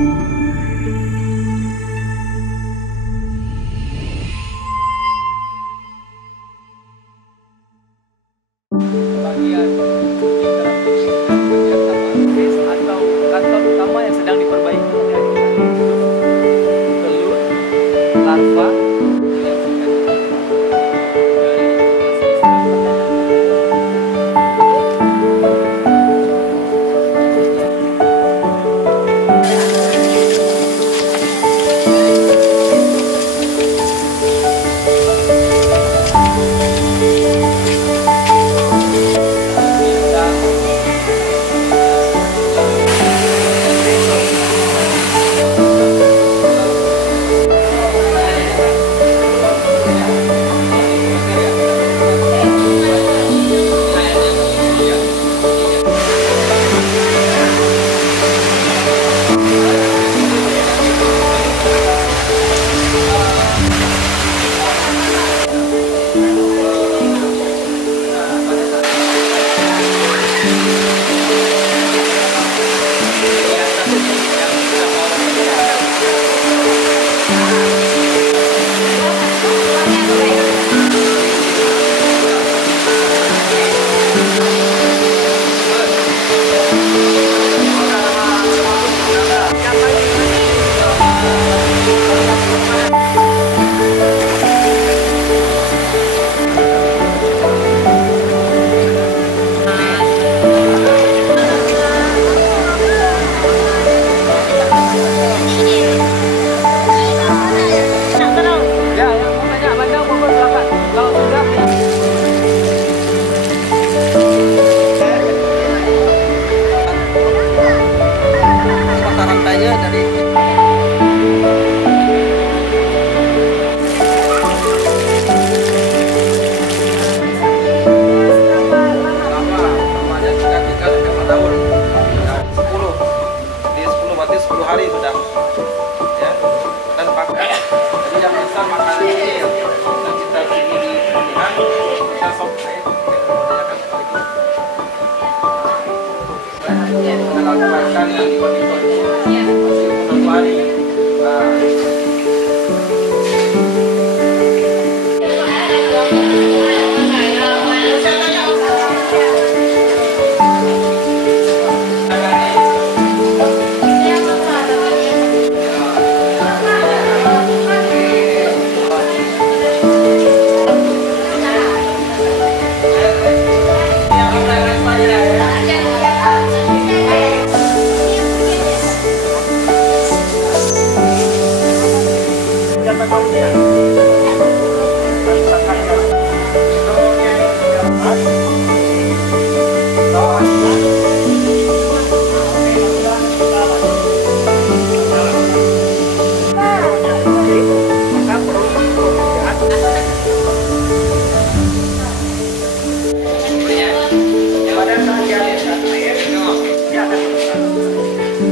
Bagian atau kantor utama yang sedang diperbaiki belut, larva,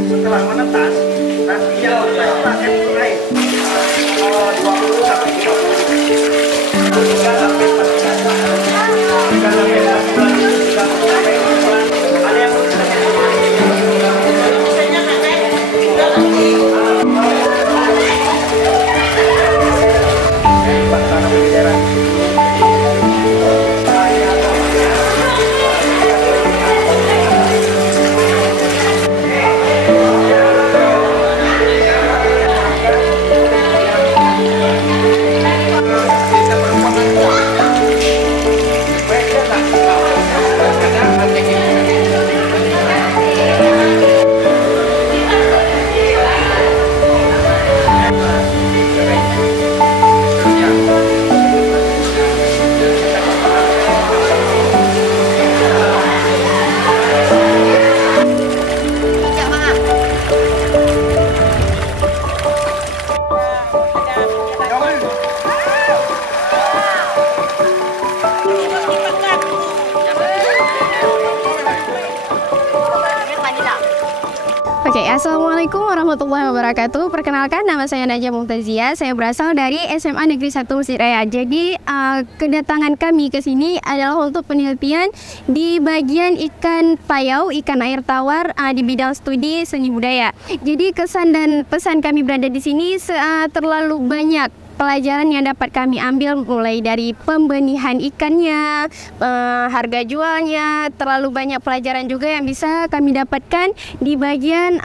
setelah menetas, nantinya pakai air 20 sampai 30. Ada yang Kita perempuan Oke, Assalamualaikum warahmatullahi wabarakatuh. Perkenalkan, nama saya Najah Mumtazia. Saya berasal dari SMA Negeri 1 Mesir Raya. Jadi, kedatangan kami ke sini adalah untuk penelitian di bagian ikan payau, ikan air tawar di bidang studi seni budaya. Jadi, kesan dan pesan kami berada di sini terlalu banyak pelajaran yang dapat kami ambil, mulai dari pembenihan ikannya, harga jualnya, terlalu banyak pelajaran juga yang bisa kami dapatkan di bagian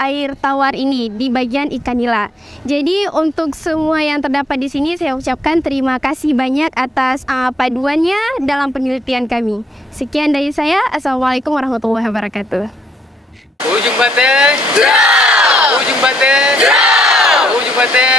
air tawar ini, di bagian ikan nila. Jadi untuk semua yang terdapat di sini saya ucapkan terima kasih banyak atas paduannya dalam penelitian kami. Sekian dari saya. Assalamualaikum warahmatullahi wabarakatuh. Ujung Bate, ujung Bate, ujung Bate.